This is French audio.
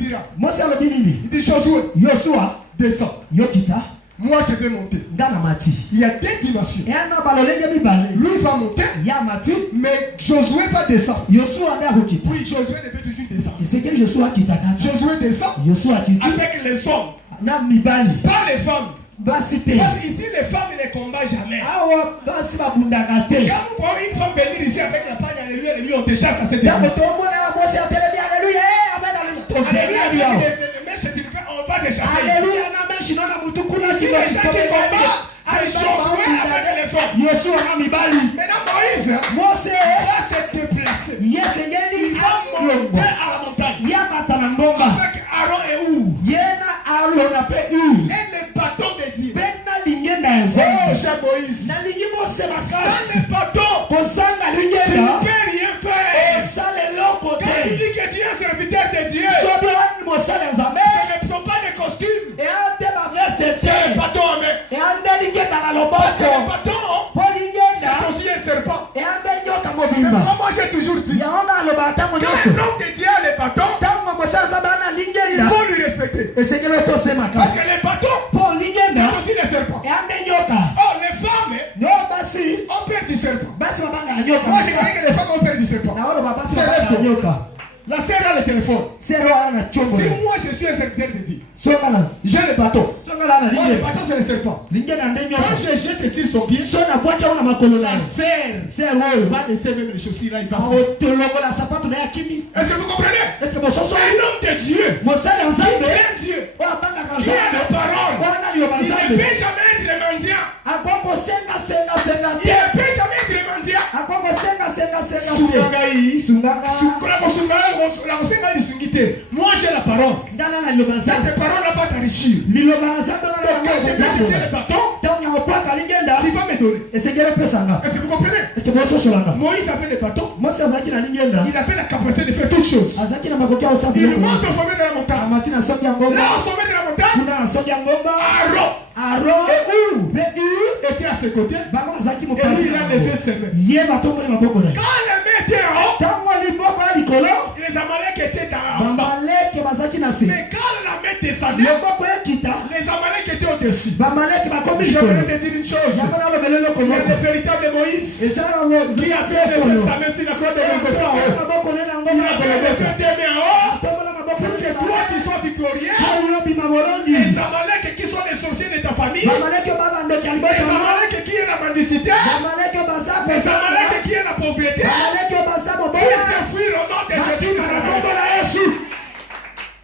il dira. Il dit Josué, Yoshua, descends. Yokita. Moi je vais monter. Il y a deux dimensions. Lui va monter, mais Josué va descendre. Oui, Josué devait toujours descendre. Josué descend avec les hommes, pas les femmes. Parce ici les femmes ne combattent jamais. Quand nous voyons une femme venir ici avec la pagne, alléluia, on te chasse à cette église. Alléluia, on va te chasser. Ici les gens qui combattent, c'est Josué avec les hommes. Maintenant Moïse va se déplacer. Il va monter à la montagne avec Aaron et Hur. Et le bâton de Dieu. Oh, j'ai Moïse. Ça n'est pas ton. Tu ne peux rien faire. Quand tu dis que tu es un serviteur de Dieu, ce ne sont pas des costumes. C'est un bâton. Parce que le bâton, c'est aussi un serpent. Moi j'ai toujours dit, quand un homme de Dieu a les bâtons, il faut lui respecter. Parce que les bâtons, c'est aussi les serpents. Oh, les femmes, on perd du serpent. Moi je croyais que les femmes ont peur du serpent. La sœur a le téléphone. Si moi je suis un serviteur de Dieu, j'ai le bâton. Moi le bâton c'est le serpent. Quand je jette sur son pied, la sœur va laisser même les chaussures là, il va faire. Est-ce que vous comprenez? Un homme de Dieu, qui craint Dieu, qui a la parole, il ne peut jamais être mendiant. Il ne peut jamais être mendiant. Moi j'ai la parole. Cette parole va t'enrichir. Donc quand je vais jeter le bâton, il va me donner. Est-ce que vous comprenez? Moïse avait le bâton. Il avait la capacité de faire toutes choses. Il monte au sommet de la montagne. Là au sommet de la montagne, Aaron et Hur étaient à ses côtés. Et lui il a levé ses mains. Quand les mains étaient en haut, les Amalek étaient en bas. Mais quand la main descendait, les Amalek étaient au-dessus. J'aimerais te dire une chose. Il y a le véritable Moïse qui a fait sa main sur la croix de Golgotha. Il a fait des mains en haut pour que toi tu sois victorieux. Les Amalek qui sont les sorciers de ta famille, les Amalek qui est la mendicité, les Amalek qui est la pauvreté,